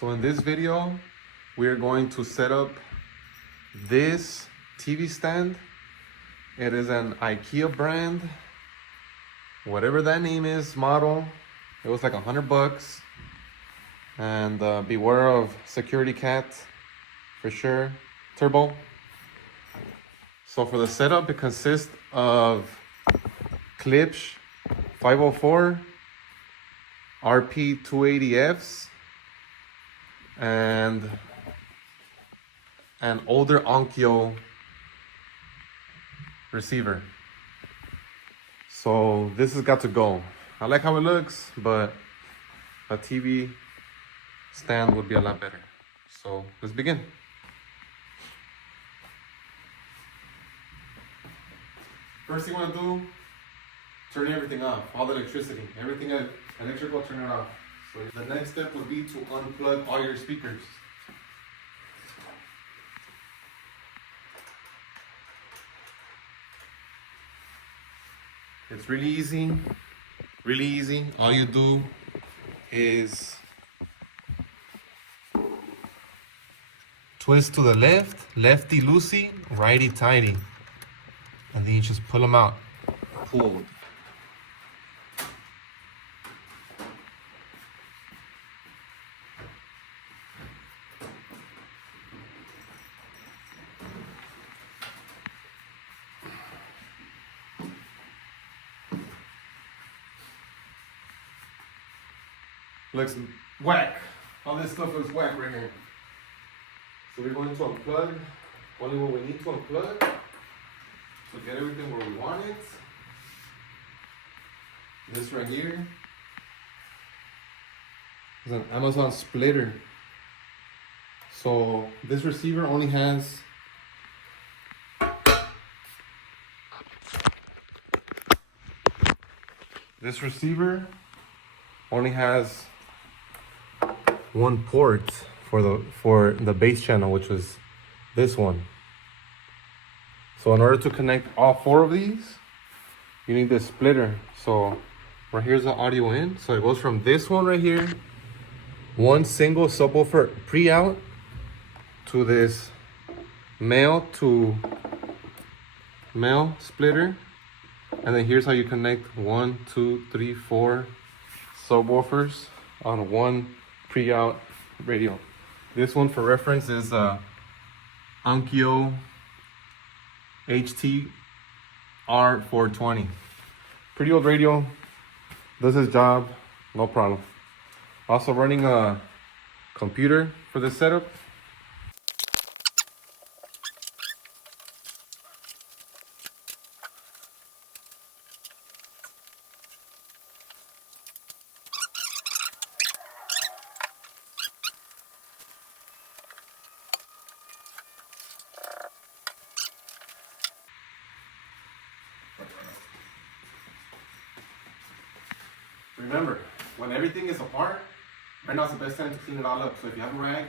So in this video, we are going to set up this TV stand. It is an Onkyo brand, whatever that name is, model. It was like $100. And beware of security cat, for sure. Turbo. So for the setup, it consists of Klipsch 504, RP 280Fs, and an older Onkyo receiver. So this has got to go. I like how it looks, but a TV stand would be a lot better. So let's begin. First thing you want to do, turn everything off, all the electricity, everything electrical, turn it off. So the next step would be to unplug all your speakers. It's really easy, really easy. All you do is twist to the left, lefty loosey, righty tighty. And then you just pull them out. Pull. Looks whack. All this stuff is whack right here. So we're going to unplug only what we need to unplug. So get everything where we want it. This right here is an Amazon splitter. So this receiver only has one port for the bass channel, which was this one. So in order to connect all four of these, you need this splitter. So right here's the audio in. So it goes from this one right here, one single subwoofer pre-out, to this male to male splitter. And then here's how you connect 1, 2, 3, 4 subwoofers on one pre-out radio. This one, for reference, is Onkyo HT-R420. Pretty old radio, does its job, no problem. Also running a computer for this setup. Remember, when everything is apart, right now is the best time to clean it all up. So if you have a rag,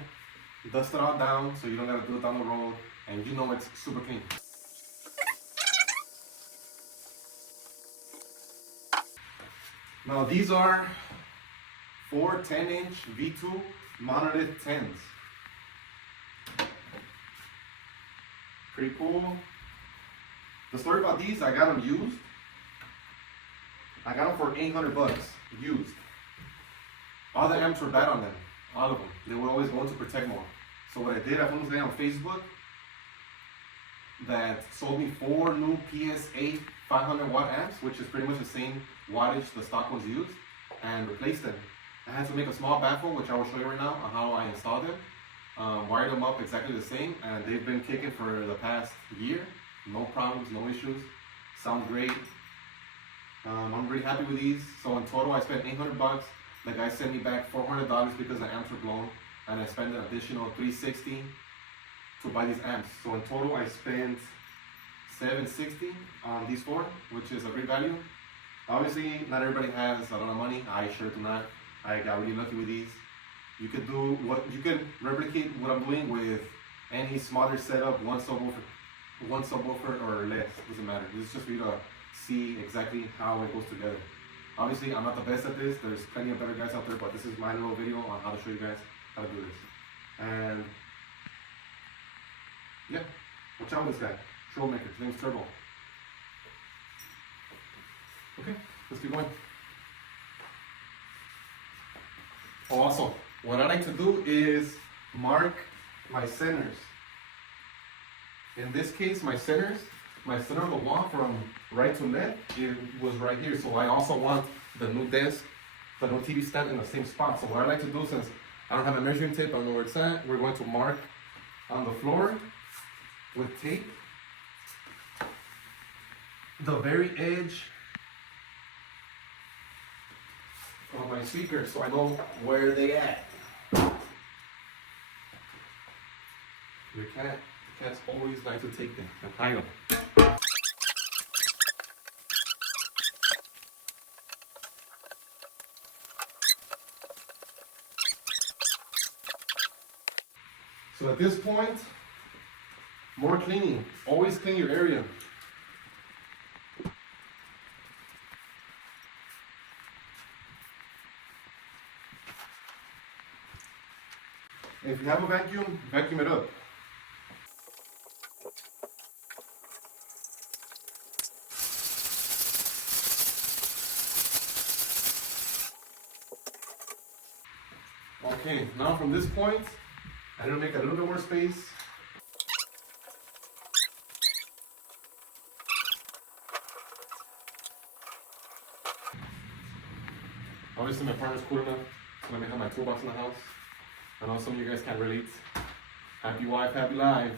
dust it all down so you don't gotta do it down the road, and you know it's super clean. Now these are 4 10-inch V2 monolith 10s. Pretty cool. The story about these, I got them used. I got them for $800 used. All the amps were bad on them, all of them. They were always going to protect more. So what I did, I found this guy on Facebook that sold me 4 new PS8 500 watt amps, which is pretty much the same wattage the stock ones used, and replaced them. I had to make a small baffle, which I will show you right now on how I installed them. Wired them up exactly the same, and they've been kicking for the past year. No problems, no issues. Sound great. I'm really happy with these. So in total, I spent $800. The guy sent me back $400 because the amps were blown, and I spent an additional $360 to buy these amps. So in total, I spent $760 on these 4, which is a great value. Obviously, not everybody has a lot of money. I sure do not. I got really lucky with these. You could replicate what I'm doing with any smaller setup, one subwoofer or less. Doesn't matter. This is just for you to see exactly how it goes together. Obviously, I'm not the best at this. There's plenty of better guys out there, but this is my little video on how to show you guys how to do this. And yeah, watch out with this guy, troublemaker. His name's Turbo. Okay, let's keep going. Oh, also, what I like to do is mark my centers. In this case, my center of the wall from right to left, it was right here. So I also want the new desk, the new TV stand in the same spot. So what I like to do, since I don't have a measuring tape, I don't know where it's at, we're going to mark on the floor with tape the very edge of my speaker, so I know where they at. Your cats always like to take them and hide them. So at this point, more cleaning. Always clean your area. If you have a vacuum, vacuum it up. Okay, now from this point, I'm gonna make a little bit more space. Obviously my partner's cool enough to let me have my toolbox in the house. I know some of you guys can't relate. Happy wife, happy life.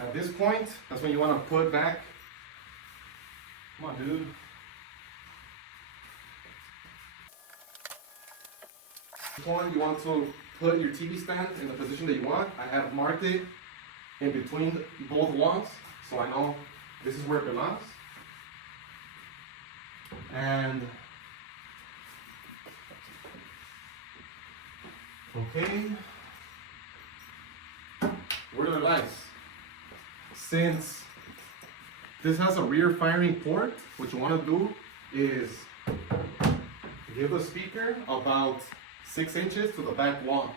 At this point, that's when you want to put back. Come on, dude. At this point, you want to put your TV stand in the position that you want. I have marked it in between both walls, so I know this is where it belongs. And okay, where do the lights? Since this has a rear firing port, what you want to do is give the speaker about 6 inches to the back wall,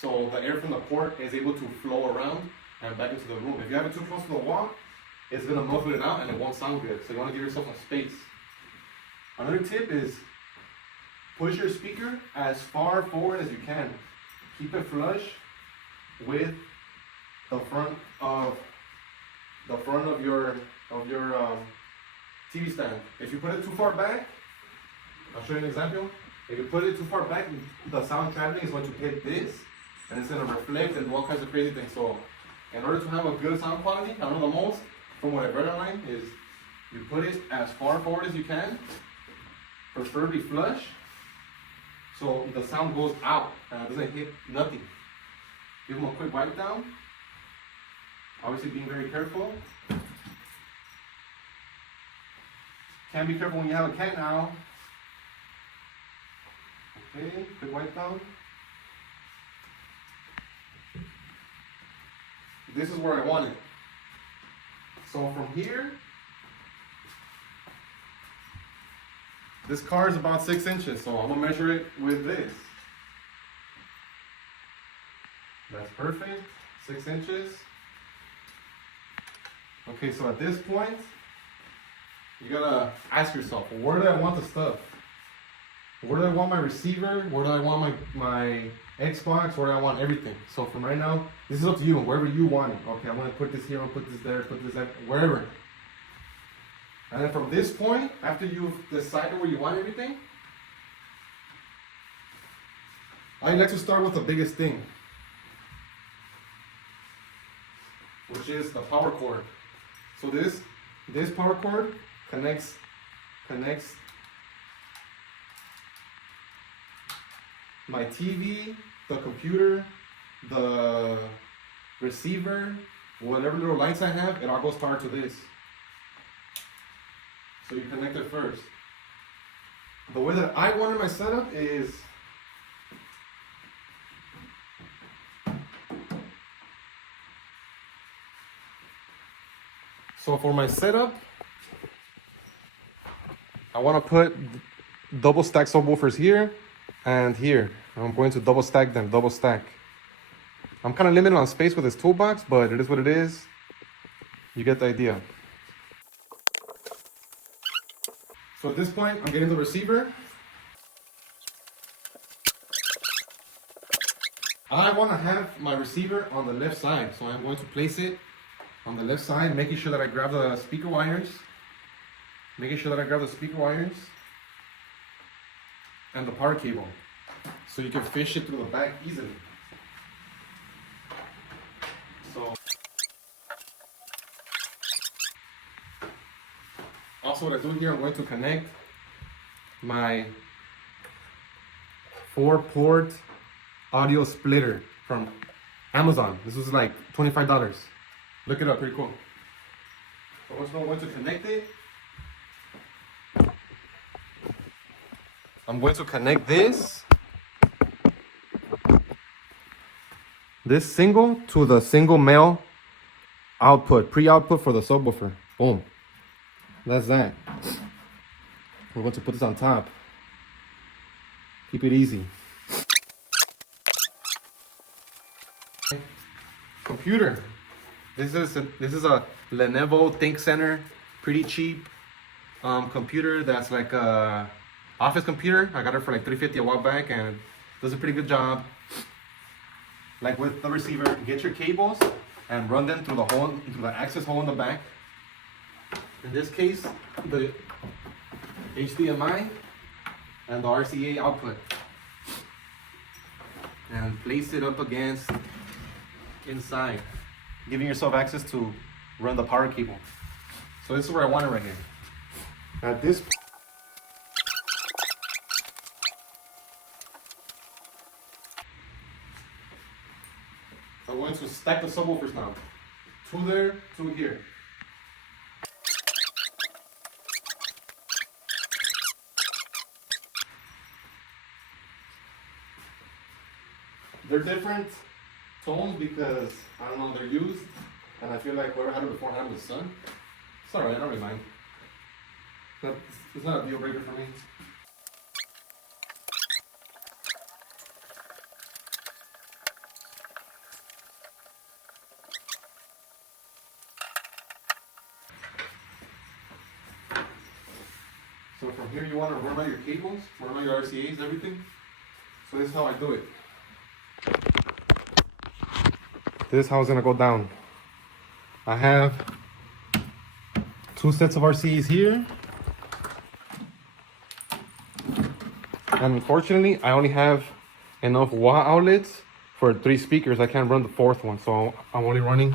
so the air from the port is able to flow around and back into the room. If you have it too close to the wall, it's gonna muffle it out and it won't sound good. So you want to give yourself some space. Another tip is push your speaker as far forward as you can. Keep it flush with the front of your TV stand. If you put it too far back, I'll show you an example. If you put it too far back, the sound traveling is going to hit this, and it's going to reflect and do all kinds of crazy things. So, in order to have a good sound quality, I know the most from what I've read online is you put it as far forward as you can, preferably flush, so the sound goes out and it doesn't hit nothing. Give them a quick wipe down. Obviously being very careful. Can be careful when you have a cat now. Okay, quick wipe down. This is where I want it. So from here, this car is about 6 inches, so I'm gonna measure it with this. That's perfect, 6 inches. Okay, so at this point, you gotta ask yourself, where do I want the stuff? Where do I want my receiver? Where do I want my Xbox? Where do I want everything? So from right now, this is up to you, wherever you want it. Okay, I wanna put this here, I'll put this there, put this there, wherever. And then from this point, after you've decided where you want everything, I like to start with the biggest thing, which is the power cord. So this power cord connects my TV, the computer, the receiver, whatever little lights I have, it all goes power to this. So you connect it first. The way that I wanted my setup is so for my setup, I want to put double stack subwoofers here and here. I'm going to double stack them, double stack. I'm kind of limited on space with this toolbox, but it is what it is. You get the idea. So at this point, I'm getting the receiver. I want to have my receiver on the left side, so I'm going to place it on the left side, making sure that I grab the speaker wires. And the power cable, so you can fish it through the back easily. So, also what I do here, I'm going to connect my 4-port audio splitter from Amazon. This was like $25. Look it up, pretty cool. So I'm going to connect it. I'm going to connect this single to the single male output, pre-output for the subwoofer. Boom. That's that. We're going to put this on top. Keep it easy. Computer. This is a Lenovo ThinkCenter, pretty cheap computer that's like a office computer. I got it for like $350 a while back and does a pretty good job. Like with the receiver, get your cables and run them through the hole, through the access hole in the back. In this case, the HDMI and the RCA output. And place it up against inside, giving yourself access to run the power cable. So this is where I want it right here. At this point, I'm going to stack the subwoofers now. 2 there, 2 here. They're different tones because, I don't know, they're used. And I feel like whoever had it before had it with sun. It's alright, I don't really mind. It's not a deal breaker for me. So from here you want to run out your cables, run out your RCAs, everything. So this is how I do it. This is how it's going to go down. I have 2 sets of RCAs here. And unfortunately, I only have enough wah outlets for 3 speakers. I can't run the 4th one, so I'm only running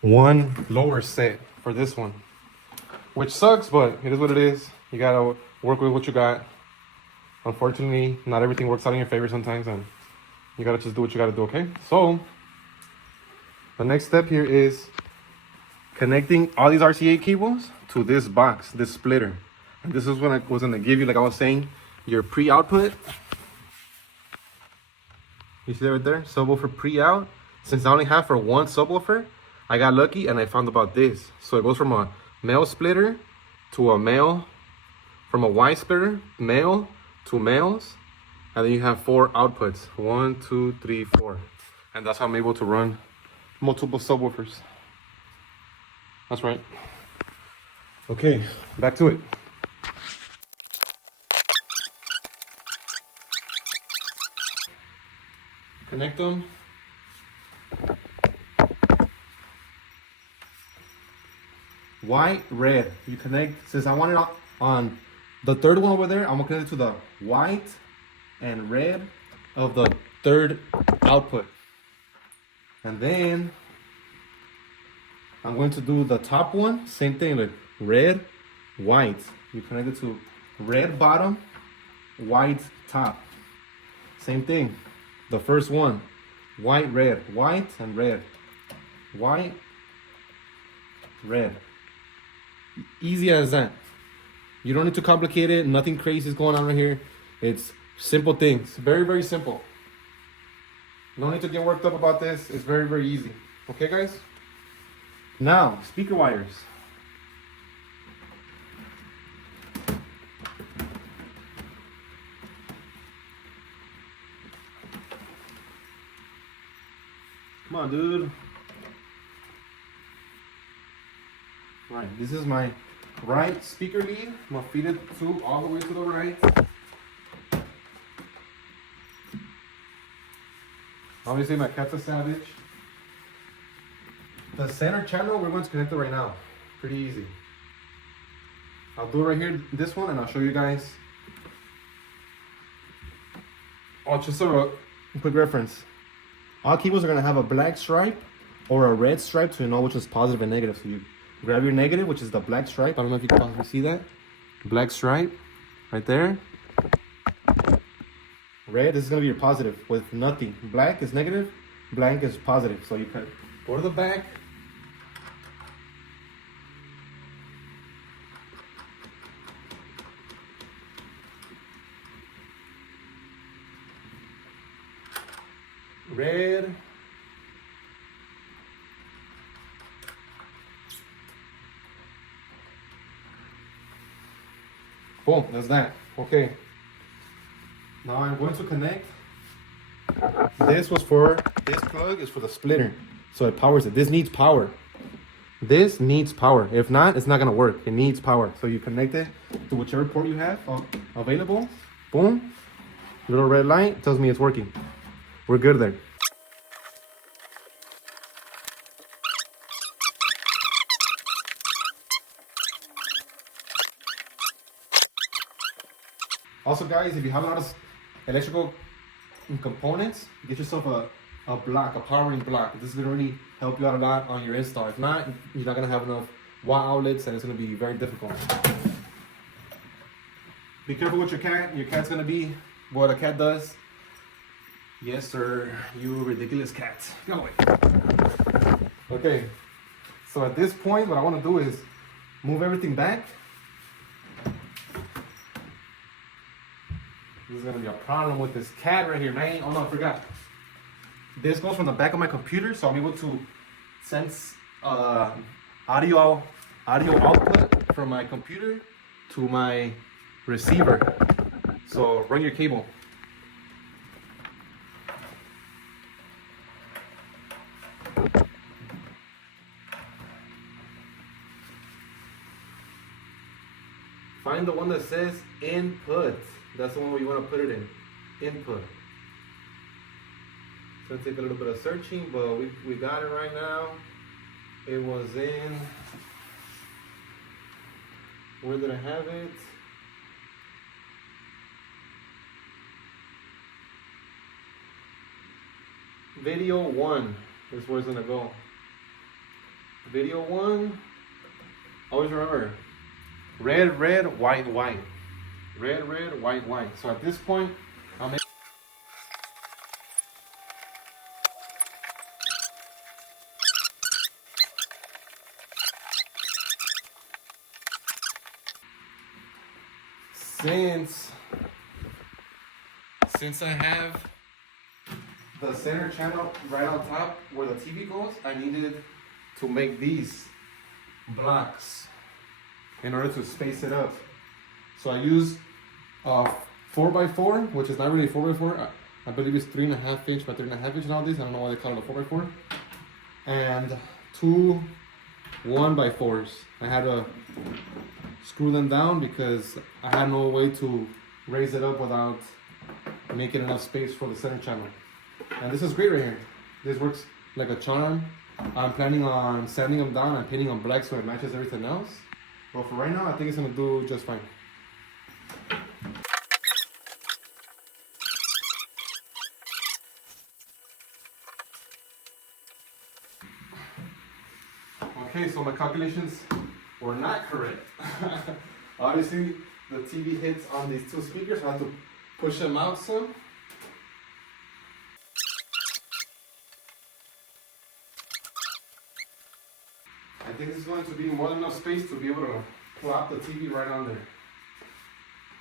1 lower set for this one. Which sucks, but it is what it is. You gotta work with what you got. Unfortunately, not everything works out in your favor sometimes, and you gotta just do what you gotta do, okay? So, the next step here is connecting all these RCA cables to this box, this splitter. And this is what I was gonna give you, like I was saying, your pre-output. You see that right there? Subwoofer pre-out. Since I only have for 1 subwoofer, I got lucky and I found about this. So it goes from a male splitter to a male, from a Y splitter, male to males, and then you have 4 outputs. 1, 2, 3, 4. And that's how I'm able to run multiple subwoofers. That's right. Okay, back to it. Connect them. White, red. You connect, since I want it on the 3rd one over there, I'm gonna connect it to the white and red of the 3rd output. And then I'm going to do the top one, same thing, like red, white. You connect it to red bottom, white top. Same thing. The first one, white, and red. White, red. Easy as that. You don't need to complicate it. Nothing crazy is going on right here. It's simple things. Very, very simple. No need to get worked up about this. It's very, very easy. Okay, guys? Now, speaker wires. on, dude. Right, this is my right speaker lead. I'm gonna feed it to all the way to the right. Obviously, my cat's a savage. The center channel, we're going to connect it right now. Pretty easy. I'll do it right here, this one, and I'll show you guys. Oh, just a quick reference. All cables are gonna have a black stripe or a red stripe to know which is positive and negative. So you grab your negative, which is the black stripe. I don't know if you can possibly see that. Black stripe, right there. Red, this is gonna be your positive with nothing. Black is negative, blank is positive. So you can go to the back. Red. Boom, that's that. Okay. Now I'm going to connect. This plug is for the splitter. So it powers it. This needs power. This needs power. If not, it's not gonna work. It needs power. So you connect it to whichever port you have available. Boom. Little red light tells me it's working. We're good there. Also, guys, if you have a lot of electrical components, get yourself a block, a powering block. This is gonna really help you out a lot on your install. If not, you're not gonna have enough watt outlets and it's gonna be very difficult. Be careful with your cat. Your cat's gonna be what a cat does. Yes, sir, you ridiculous cat. Go away. Okay, so at this point, what I wanna do is move everything back. This is gonna be a problem with this cat right here, man. Oh no, I forgot. This goes from the back of my computer, so I'm able to sense audio output from my computer to my receiver. So run your cable. Find the one that says input. That's the one where you want to put it in. Input. It's going to take a little bit of searching, but we got it right now. It was in... Where did I have it? Video 1 is where it's going to go. Video 1. Always remember. Red, red, white, white. Red, red, white, white. So at this point, I'll make... Since I have the center channel right on top where the TV goes, I needed to make these blocks in order to space it up. So I use 4x4, which is not really 4x4. I believe it's 3.5 inch by 3.5 inch nowadays. I don't know why they call it a 4x4. And two 1x4s. I had to screw them down because I had no way to raise it up without making enough space for the center channel. And this is great right here. This works like a charm. I'm planning on sanding them down and painting them black so it matches everything else. But for right now, I think it's gonna do just fine. Okay, so my calculations were not correct. Obviously, the TV hits on these two speakers. I have to push them out some. I think this is going to be more than enough space to be able to plop the TV right on there.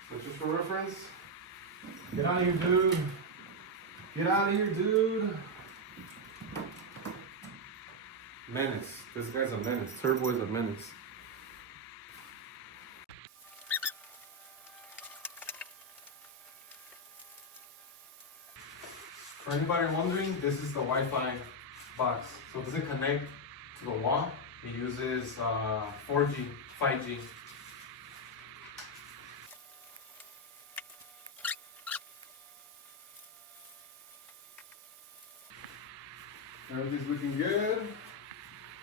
So just for reference, get out of here, dude. Get out of here, dude. Menace. This guy's a menace. Turbo is a menace. For anybody wondering, this is the Wi-Fi box. So it doesn't connect to the wall. It uses 4G, 5G. Everything's looking good.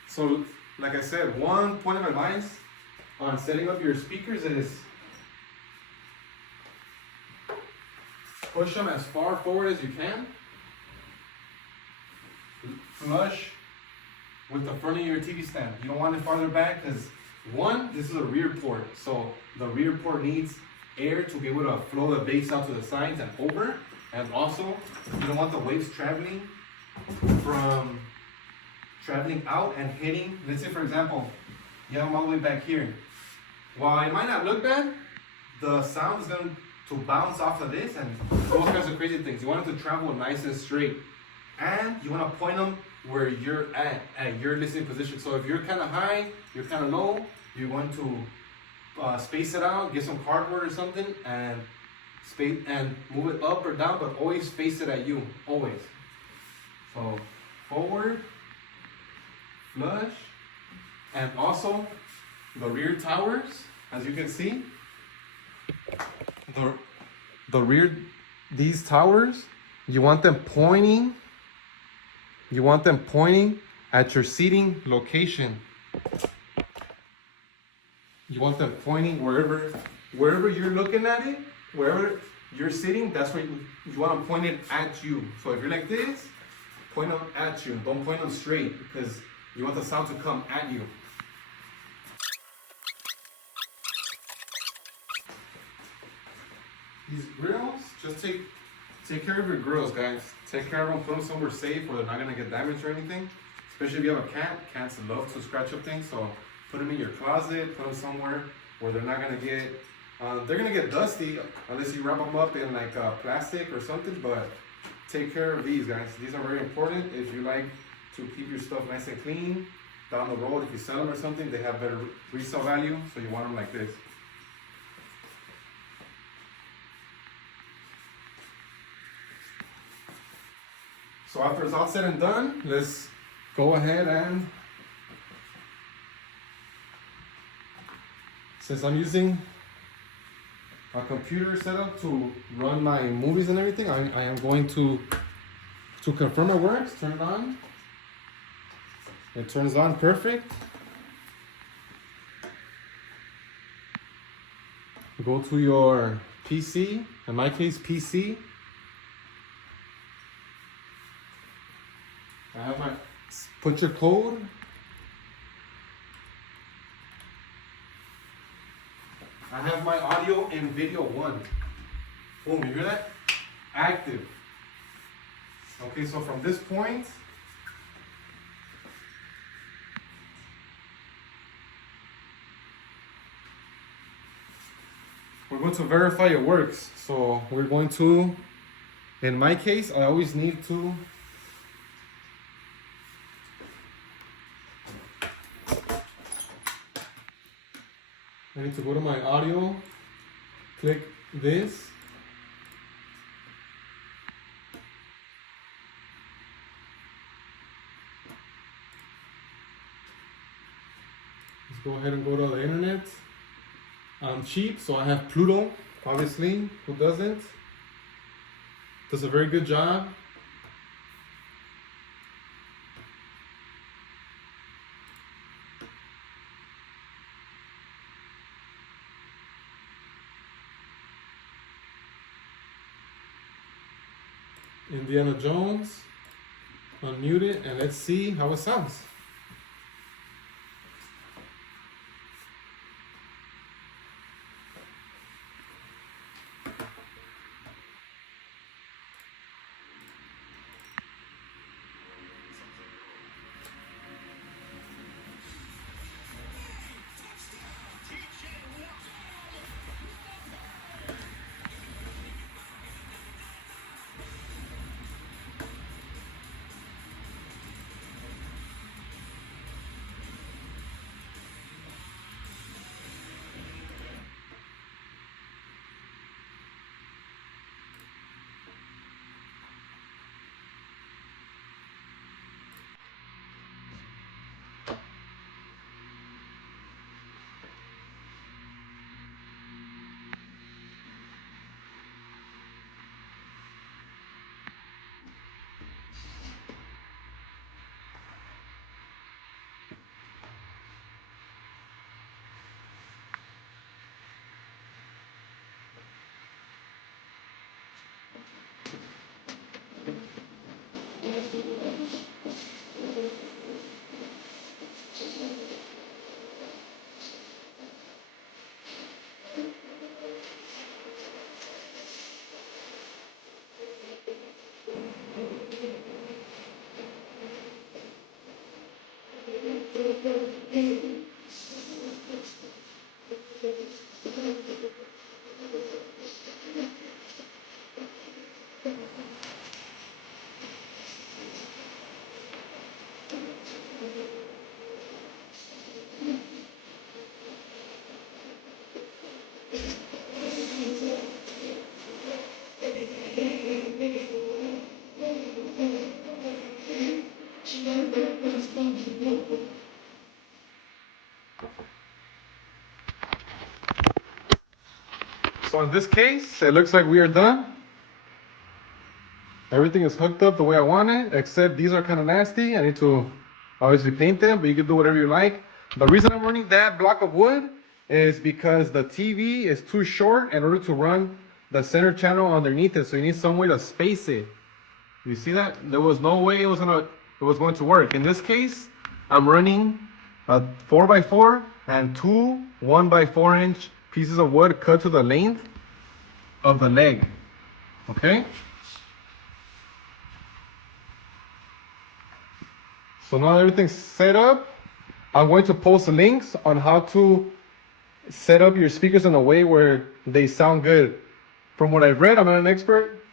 So, like I said, one point of advice on setting up your speakers is push them as far forward as you can. Flush with the front of your TV stand. You don't want it farther back because one, this is a rear port. So the rear port needs air to be able to flow the bass out to the sides and over. And also, you don't want the waves traveling out and hitting. Let's say, for example, you have them all the way back here. While it might not look bad, the sound is going to bounce off of this and all kinds of crazy things. You want it to travel nice and straight. And you want to point them where you're at your listening position. So if you're kind of high, you're kind of low, you want to space it out, get some cardboard or something, and space and move it up or down, but always face it at you, always. So forward, flush, and also the rear towers, as you can see, these towers, you want them pointing at your seating location. You want them pointing wherever you're looking at it, wherever you're sitting, that's where you want to point it at you. So if you're like this, point them at you. Don't point them straight because you want the sound to come at you. These grills, just take care of your grills, guys. Take care of them, put them somewhere safe where they're not gonna get damaged or anything. Especially if you have a cat. Cats love to scratch up things, so put them in your closet, put them somewhere where they're not gonna get, they're gonna get dusty unless you wrap them up in like plastic or something, but take care of these, guys. These are very important if you like to keep your stuff nice and clean. Down the road, if you sell them or something, they have better resale value, so you want them like this. So after it's all said and done, let's go ahead and, since I'm using a computer setup to run my movies and everything, I am going to confirm it works, turn it on. It turns on perfect. Go to your PC, in my case PC. I have my, put your code. I have my audio and video one. Boom, you hear that? Active. Okay, so from this point, we're going to verify it works. So we're going to, in my case, I always need to go to my audio, click this. Let's go ahead and go to the internet. I'm cheap, so I have Pluto, obviously. Who doesn't? Does a very good job. Indiana Jones, unmute it, and let's see how it sounds. So in this case, it looks like we are done. Everything is hooked up the way I want it, except these are kind of nasty. I need to obviously paint them, but you can do whatever you like. The reason I'm running that block of wood is because the TV is too short in order to run the center channel underneath it, so you need some way to space it. You see that? There was no way it was going to work. In this case, I'm running a 4x4 and two 1x4-inch pieces of wood cut to the length of the leg. Okay? So now everything's set up. I'm going to post links on how to set up your speakers in a way where they sound good. From what I've read, I'm not an expert,